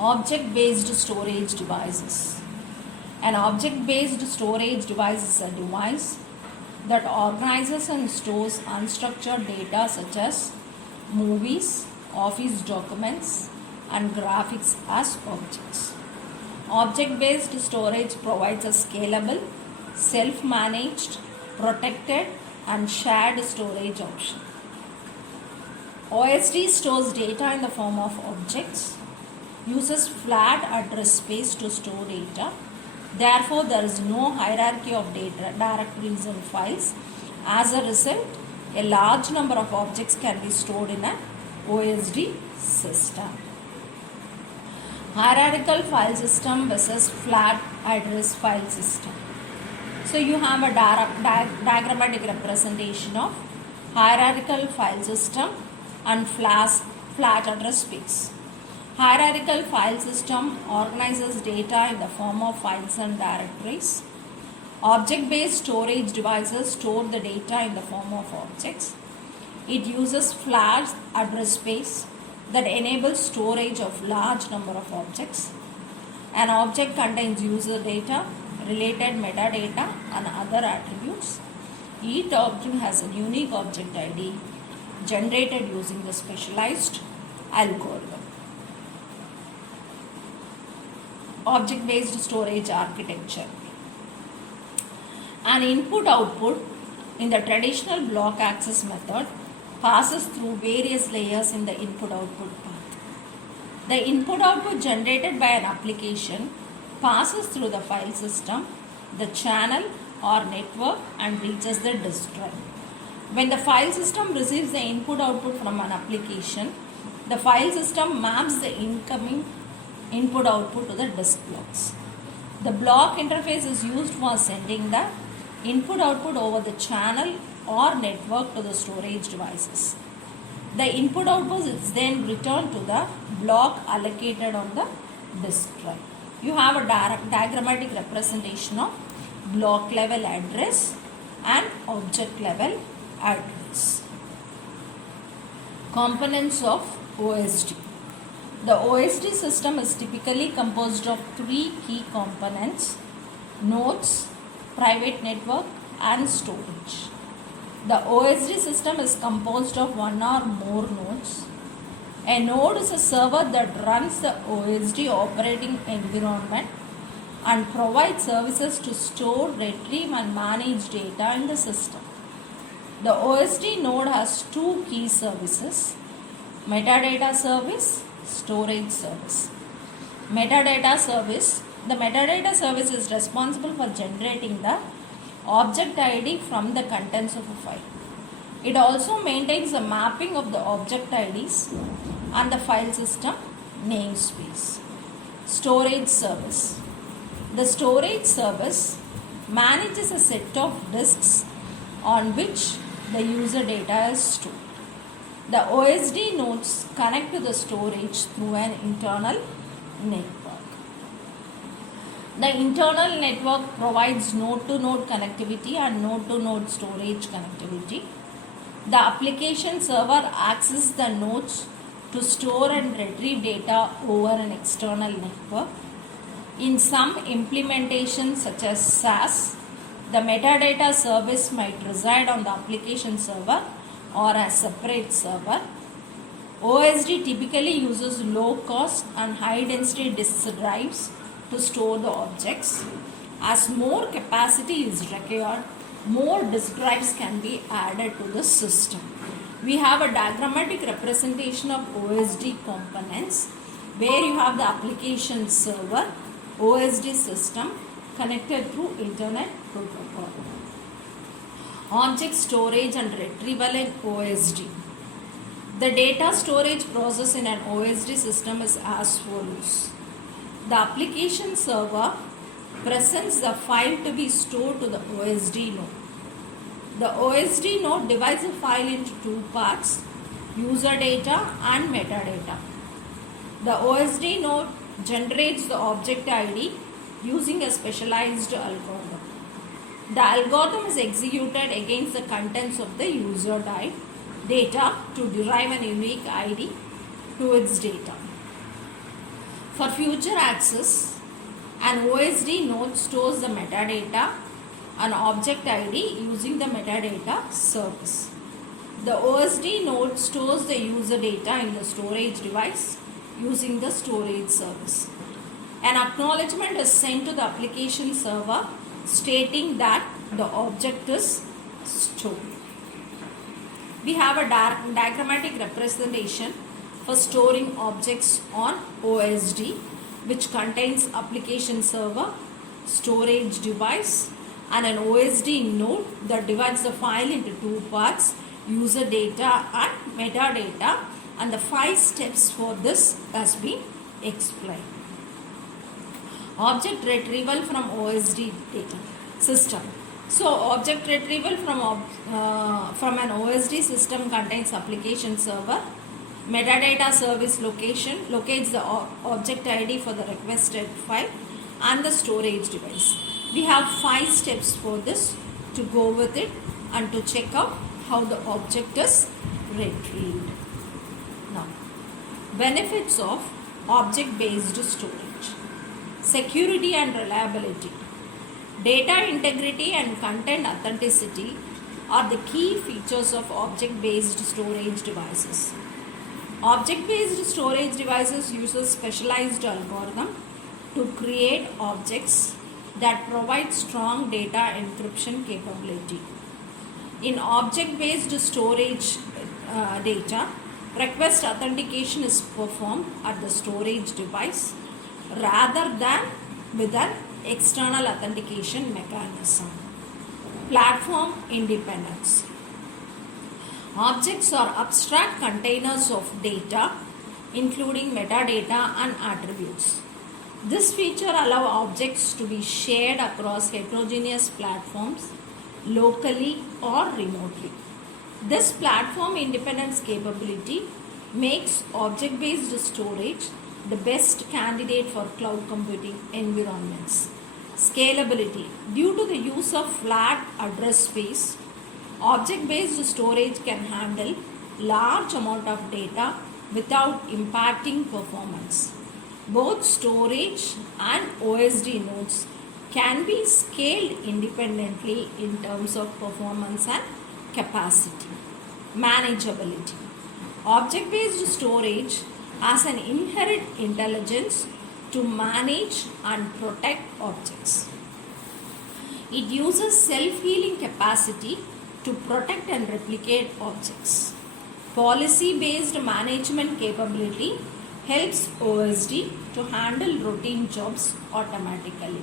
Object-based storage devices. An object-based storage device is a device that organizes and stores unstructured data such as movies, office documents, and graphics as objects. Object-based storage provides a scalable, self-managed, protected, and shared storage option. OSD stores data in the form of objects, uses flat address space to store data. Therefore, there is no hierarchy of data directories and files. As a result, a large number of objects can be stored in an OSD system. Hierarchical file system versus flat address file system. So you have a diagrammatic representation of hierarchical file system and flat address space. Hierarchical file system organizes data in the form of files and directories. Object-based storage devices store the data in the form of objects. It uses flat address space that enables storage of large number of objects. An object contains user data, related metadata, and other attributes. Each object has a unique object ID generated using the specialized algorithm. Object-based storage architecture. An input-output in the traditional block access method passes through various layers in the input-output path. The input-output generated by an application passes through the file system, the channel or network, and reaches the disk drive. When the file system receives the input-output from an application, the file system maps the incoming input-output to the disk blocks. The block interface is used for sending the input-output over the channel or network to the storage devices. The input-output is then returned to the block allocated on the disk drive. You have a diagrammatic representation of block level address and object level address. Components of OSD. The OSD system is typically composed of three key components: nodes, private network, and storage. The OSD system is composed of one or more nodes. A node is a server that runs the OSD operating environment and provides services to store, retrieve, and manage data in the system. The OSD node has two key services: metadata service, storage service. Metadata service. The metadata service is responsible for generating the object ID from the contents of a file. It also maintains the mapping of the object IDs and the file system namespace. Storage service. The storage service manages a set of disks on which the user data is stored. The OSD nodes connect to the storage through an internal network. The internal network provides node-to-node connectivity and node-to-node storage connectivity. The application server accesses the nodes to store and retrieve data over an external network. In some implementations such as SAS, the metadata service might reside on the application server or a separate server. OSD typically uses low-cost and high-density disk drives to store the objects. As more capacity is required, more disk drives can be added to the system. We have a diagrammatic representation of OSD components where you have the application server, OSD system connected through Internet protocol. Object storage and retrieval in OSD. The data storage process in an OSD system is as follows. The application server presents the file to be stored to the OSD node. The OSD node divides the file into two parts: user data and metadata. The OSD node generates the object ID using a specialized algorithm. The algorithm is executed against the contents of the user data to derive an unique ID to its data. For future access, an OSD node stores the metadata and object ID using the metadata service. The OSD node stores the user data in the storage device using the storage service. An acknowledgement is sent to the application server stating that the object is stored. We have a diagrammatic representation for storing objects on OSD, which contains application server, storage device, and an OSD node that divides the file into two parts, user data and metadata, and the 5 steps for this has been explained. Object retrieval from OSD data system. So object retrieval from an OSD system contains application server. Metadata service locates the object ID for the requested file and the storage device. We have 5 steps for this to go with it and to check out how the object is retrieved. Now, benefits of object-based storage. Security and reliability. Data integrity and content authenticity are the key features of object-based storage devices. Object-based storage devices uses specialized algorithm to create objects that provide strong data encryption capability. In object-based storage data, request authentication is performed at the storage device rather than with an external authentication mechanism. Platform independence. Objects are abstract containers of data, including metadata and attributes. This feature allows objects to be shared across heterogeneous platforms, locally or remotely. This platform independence capability makes object-based storage the best candidate for cloud computing environments. Scalability. Due to the use of flat address space, object-based storage can handle large amount of data without impacting performance. Both storage and OSD nodes can be scaled independently in terms of performance and capacity. Manageability. Object-based storage has an inherent intelligence to manage and protect objects. It uses self-healing capacity to protect and replicate objects. Policy-based management capability helps OSD to handle routine jobs automatically.